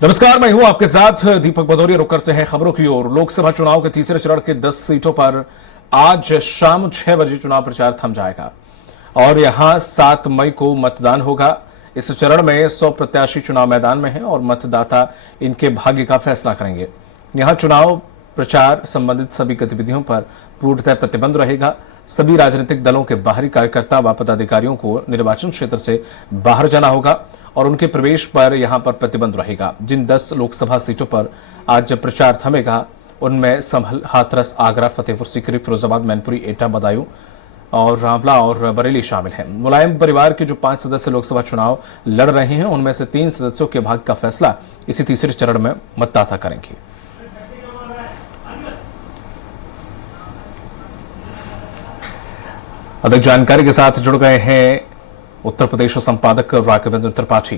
नमस्कार, मैं हूं आपके साथ दीपक भदौरिया। रुक करते हैं खबरों की ओर। लोकसभा चुनाव के तीसरे चरण के 10 सीटों पर आज शाम 6 बजे चुनाव प्रचार थम जाएगा और यहां 7 मई को मतदान होगा। इस चरण में 100 प्रत्याशी चुनाव मैदान में हैं और मतदाता इनके भाग्य का फैसला करेंगे। यहां चुनाव प्रचार संबंधित सभी गतिविधियों पर पूर्णतः प्रतिबंध रहेगा। सभी राजनीतिक दलों के बाहरी कार्यकर्ता व पदाधिकारियों को निर्वाचन क्षेत्र से बाहर जाना होगा और उनके प्रवेश पर यहां पर प्रतिबंध रहेगा। जिन 10 लोकसभा सीटों पर आज प्रचार थमेगा उनमें संभल, हाथरस, आगरा, फतेहपुर सीकरी, फिरोजाबाद, मैनपुरी, एटा, बदायूं और आंवला और बरेली शामिल हैं। मुलायम परिवार के जो 5 सदस्य लोकसभा चुनाव लड़ रहे हैं उनमें से 3 सदस्यों के भाग्य का फैसला इसी तीसरे चरण में मतदाता करेंगे। अधिक जानकारी के साथ जुड़ गए हैं उत्तर प्रदेश संपादक राघवेंद्र त्रिपाठी।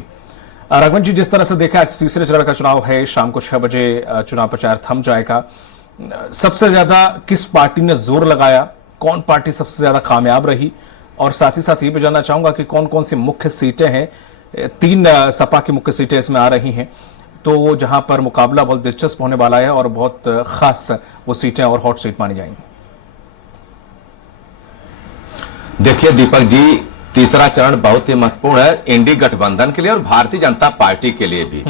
राघवेंद्र जी, जिस तरह से देखा आज तीसरे चरण का चुनाव है, शाम को 6 बजे चुनाव प्रचार थम जाएगा। सबसे ज्यादा किस पार्टी ने जोर लगाया, कौन पार्टी सबसे ज्यादा कामयाब रही, और साथ ही साथ ये भी जानना चाहूंगा कि कौन कौन सी मुख्य सीटें हैं। 3 सपा की मुख्य सीटें इसमें आ रही हैं, तो जहां पर मुकाबला बहुत दिलचस्प होने वाला है और बहुत खास वो सीटें और हॉट सीट मानी जाएंगी। देखिए दीपक जी, तीसरा चरण बहुत ही महत्वपूर्ण है इंडी गठबंधन के लिए और भारतीय जनता पार्टी के लिए भी,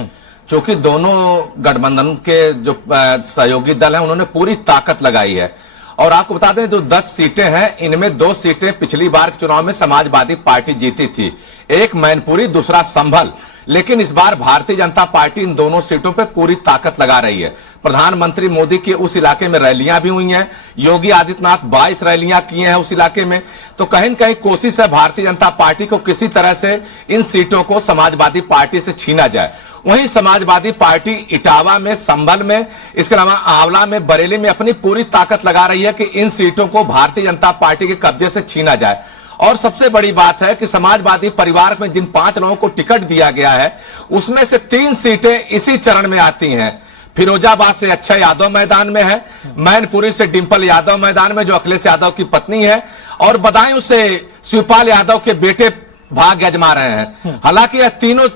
क्योंकि दोनों गठबंधन के जो सहयोगी दल हैं उन्होंने पूरी ताकत लगाई है। और आपको बता दें, जो 10 सीटें हैं इनमें 2 सीटें पिछली बार के चुनाव में समाजवादी पार्टी जीती थी, एक मैनपुरी, दूसरा संभल। लेकिन इस बार भारतीय जनता पार्टी इन दोनों सीटों पर पूरी ताकत लगा रही है। प्रधानमंत्री मोदी की उस इलाके में रैलियां भी हुई हैं, योगी आदित्यनाथ 22 रैलियां किए हैं उस इलाके में। तो कहीं न कहीं कोशिश है भारतीय जनता पार्टी को किसी तरह से इन सीटों को समाजवादी पार्टी से छीना जाए। वहीं समाजवादी पार्टी इटावा में, संभल में, इसके अलावा आंवला में, बरेली में अपनी पूरी ताकत लगा रही है कि इन सीटों को भारतीय जनता पार्टी के कब्जे से छीना जाए। और सबसे बड़ी बात है कि समाजवादी परिवार में जिन 5 लोगों को टिकट दिया गया है उसमें से 3 सीटें इसी चरण में आती हैं। फिरोजाबाद से अक्षय यादव मैदान में है, मैनपुरी से डिंपल यादव मैदान में जो अखिलेश यादव की पत्नी है, और बदायूं से शिवपाल यादव के बेटे भाग्य आजमा रहे हैं। हालांकि यह तीनों,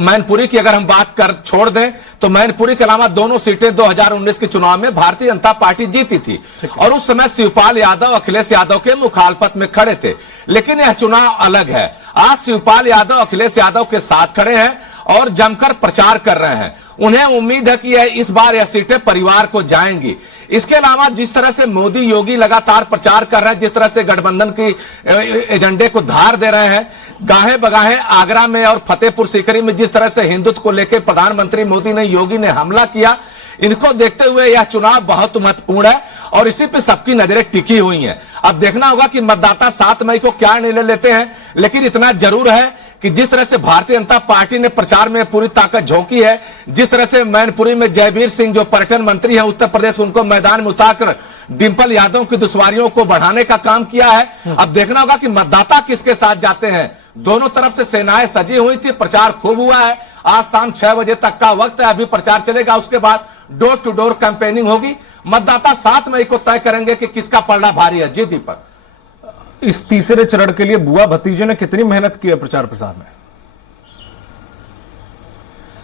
मैनपुरी की अगर हम बात कर छोड़ दें तो मैनपुरी के अलावा दोनों सीटें 2019 के चुनाव में भारतीय जनता पार्टी जीती थी और उस समय शिवपाल यादव अखिलेश यादव के मुखालफत में खड़े थे। लेकिन यह चुनाव अलग है। आज शिवपाल यादव अखिलेश यादव के साथ खड़े हैं और जमकर प्रचार कर रहे हैं। उन्हें उम्मीद है कि इस बार यह सीटें परिवार को जाएंगी। इसके अलावा जिस तरह से मोदी योगी लगातार प्रचार कर रहे हैं, जिस तरह से गठबंधन की एजेंडे को धार दे रहे हैं, गाहे बगाहे आगरा में और फतेहपुर सीकरी में जिस तरह से हिंदुत्व को लेकर प्रधानमंत्री मोदी ने, योगी ने हमला किया, इनको देखते हुए यह चुनाव बहुत महत्वपूर्ण है और इसी पे सबकी नजरें टिकी हुई हैं। अब देखना होगा कि मतदाता 7 मई को क्या निर्णय लेते हैं। लेकिन इतना जरूर है कि जिस तरह से भारतीय जनता पार्टी ने प्रचार में पूरी ताकत झोंकी है, जिस तरह से मैनपुरी में जयवीर सिंह जो पर्यटन मंत्री हैं उत्तर प्रदेश, उनको मैदान में उतारकर डिंपल यादव की दुश्वारियों को बढ़ाने का काम किया है। अब देखना होगा कि मतदाता किसके साथ जाते हैं। दोनों तरफ से सेनाएं सजी हुई थी, प्रचार खूब हुआ है। आज शाम 6 बजे तक का वक्त है, अभी प्रचार चलेगा, उसके बाद डोर टू डोर कैंपेनिंग होगी। मतदाता 7 मई को तय करेंगे कि किसका पलड़ा भारी है। जी दीपक, इस तीसरे चरण के लिए बुआ भतीजे ने कितनी मेहनत की है प्रचार प्रसार में?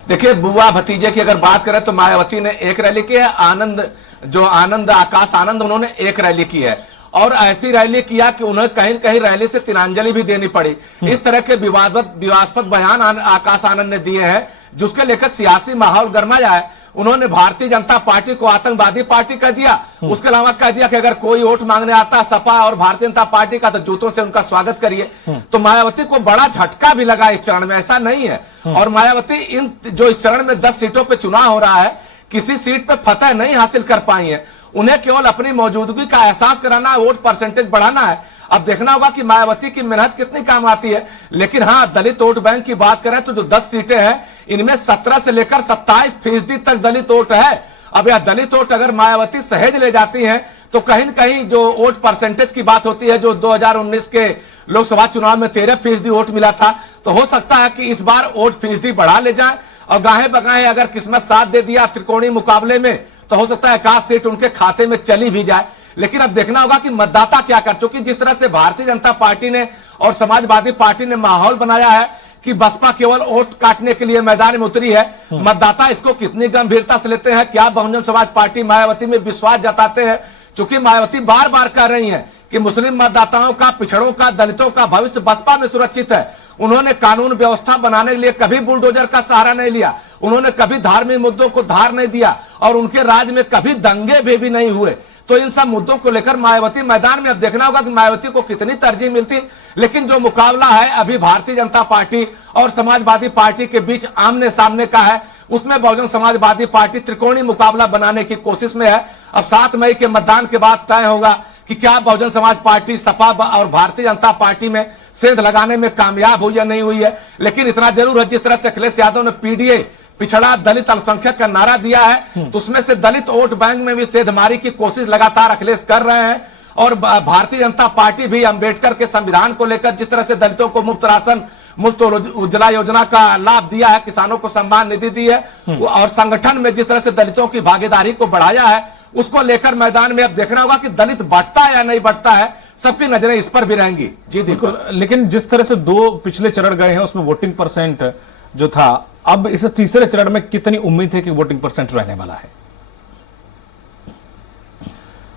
देखिए, बुआ भतीजे की अगर बात करें तो मायावती ने एक रैली की है, आनंद आकाश आनंद, उन्होंने एक रैली की है और ऐसी रैली किया कि उन्हें कहीं कहीं रैली से तिलांजलि भी देनी पड़ी। इस तरह के विवादास्पद बयान आकाश आनंद ने दिए हैं जिसके लेकर सियासी माहौल गरमाया है। उन्होंने भारतीय जनता पार्टी को आतंकवादी पार्टी कह दिया, उसके अलावा कह दिया कि अगर कोई वोट मांगने आता सपा और भारतीय जनता पार्टी का तो जूतों से उनका स्वागत करिए। तो मायावती को बड़ा झटका भी लगा इस चरण में, ऐसा नहीं है। और मायावती इस चरण में 10 सीटों पर चुनाव हो रहा है, किसी सीट पर फतह नहीं हासिल कर पाई है। उन्हें केवल अपनी मौजूदगी का एहसास कराना है, वोट परसेंटेज बढ़ाना है। अब देखना होगा कि मायावती की मेहनत कितनी काम आती है। लेकिन हाँ, दलित वोट बैंक की बात करें तो जो 10 सीटें हैं इनमें 17 से लेकर 27% तक दलित वोट है। अब यह दलित वोट अगर मायावती सहेज ले जाती हैं तो कहीं न कहीं जो वोट परसेंटेज की बात होती है, जो 2019 के लोकसभा चुनाव में 13% वोट मिला था, तो हो सकता है कि इस बार वोट फीसदी बढ़ा ले जाए और गाहे बगाहे अगर किस्मत साथ दे दिया त्रिकोणीय मुकाबले में तो हो सकता है 1 सीट उनके खाते में चली भी जाए। लेकिन अब देखना होगा कि मतदाता क्या कर, चूंकि जिस तरह से भारतीय जनता पार्टी ने और समाजवादी पार्टी ने माहौल बनाया है कि बसपा केवल वोट काटने के लिए मैदान में उतरी है। मतदाता इसको कितनी गंभीरता से लेते हैं, क्या बहुजन समाज पार्टी मायावती में विश्वास जताते हैं? चूंकि मायावती बार बार कह रही हैं कि मुस्लिम मतदाताओं का, पिछड़ों का, दलितों का भविष्य बसपा में सुरक्षित है। उन्होंने कानून व्यवस्था बनाने के लिए कभी बुलडोजर का सहारा नहीं लिया, उन्होंने कभी धार्मिक मुद्दों को धार नहीं दिया और उनके राज में कभी दंगे भी नहीं हुए। तो इन सब मुद्दों को लेकर मायावती मैदान में, अब देखना होगा कि मायावती को कितनी तरजीह मिलती। लेकिन जो मुकाबला है अभी भारतीय जनता पार्टी और समाजवादी पार्टी के बीच आमने सामने का है, उसमें बहुजन समाजवादी पार्टी त्रिकोणीय मुकाबला बनाने की कोशिश में है। अब 7 मई के मतदान के बाद तय होगा कि क्या बहुजन समाज पार्टी सपा और भारतीय जनता पार्टी में सेंध लगाने में कामयाब हुई या नहीं हुई है। लेकिन इतना जरूर है, जिस तरह से अखिलेश यादव ने पीडीए, पिछड़ा दलित अल्पसंख्यक का नारा दिया है, तो उसमें से दलित वोट बैंक में भी सेंधमारी की कोशिश लगातार अखिलेश कर रहे हैं। और भारतीय जनता पार्टी भी अंबेडकर के संविधान को लेकर जिस तरह से दलितों को मुफ्त राशन, मुफ्त उज्ज्वला योजना का लाभ दिया है, किसानों को सम्मान निधि दी है और संगठन में जिस तरह से दलितों की भागीदारी को बढ़ाया है, उसको लेकर मैदान में अब देखना होगा कि दलित बढ़ता है या नहीं बढ़ता है। सबकी नजरें इस पर भी रहेंगी। जी बिल्कुल, लेकिन जिस तरह से 2 पिछले चरण गए हैं उसमें वोटिंग परसेंट जो था, अब इस तीसरे चरण में कितनी उम्मीद है कि वोटिंग परसेंट रहने वाला है?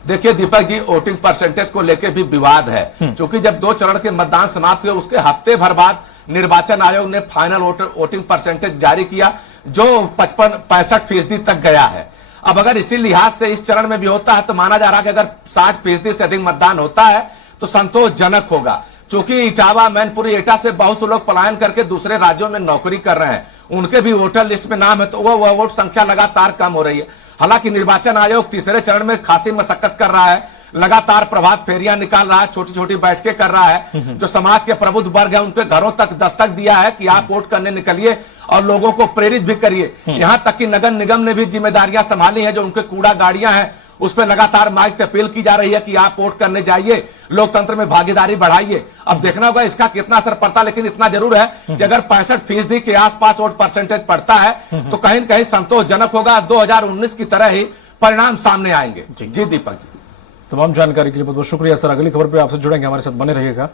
देखिए दीपक जी, वोटिंग परसेंटेज को लेकर भी विवाद है, क्योंकि जब 2 चरण के मतदान समाप्त हुए उसके हफ्ते भर बाद निर्वाचन आयोग ने फाइनल वोटिंग परसेंटेज जारी किया जो 65% तक गया है। अब अगर इसी लिहाज से इस चरण में भी होता है तो माना जा रहा है कि अगर 60% से अधिक मतदान होता है तो संतोषजनक होगा। चूंकि इटावा, मैनपुरी, एटा से बहुत से लोग पलायन करके दूसरे राज्यों में नौकरी कर रहे हैं, उनके भी वोटर लिस्ट में नाम है, तो वह वोट संख्या लगातार कम हो रही है। हालांकि निर्वाचन आयोग तीसरे चरण में खासी मशक्कत कर रहा है, लगातार प्रभात फेरियां निकाल रहा है, छोटी छोटी बैठकें कर रहा है। जो समाज के प्रबुद्ध वर्ग है उनके घरों तक दस्तक दिया है कि आप वोट करने निकलिए और लोगों को प्रेरित भी करिए। यहां तक कि नगर निगम ने भी जिम्मेदारियां संभाली हैं, जो उनके कूड़ा गाड़ियां हैं उस पर लगातार माइक से अपील की जा रही है कि आप वोट करने जाइए, लोकतंत्र में भागीदारी बढ़ाइए। अब देखना होगा इसका कितना असर पड़ता है, लेकिन इतना जरूर है कि अगर 65% के आसपास वोट परसेंटेज पड़ता है तो कहीं न कहीं संतोषजनक होगा। 2019 की तरह ही परिणाम सामने आएंगे। जी दीपक जी, तमाम जानकारी के लिए बहुत बहुत शुक्रिया सर। अगली खबर पे आपसे जुड़ेंगे, हमारे साथ बने रहिएगा।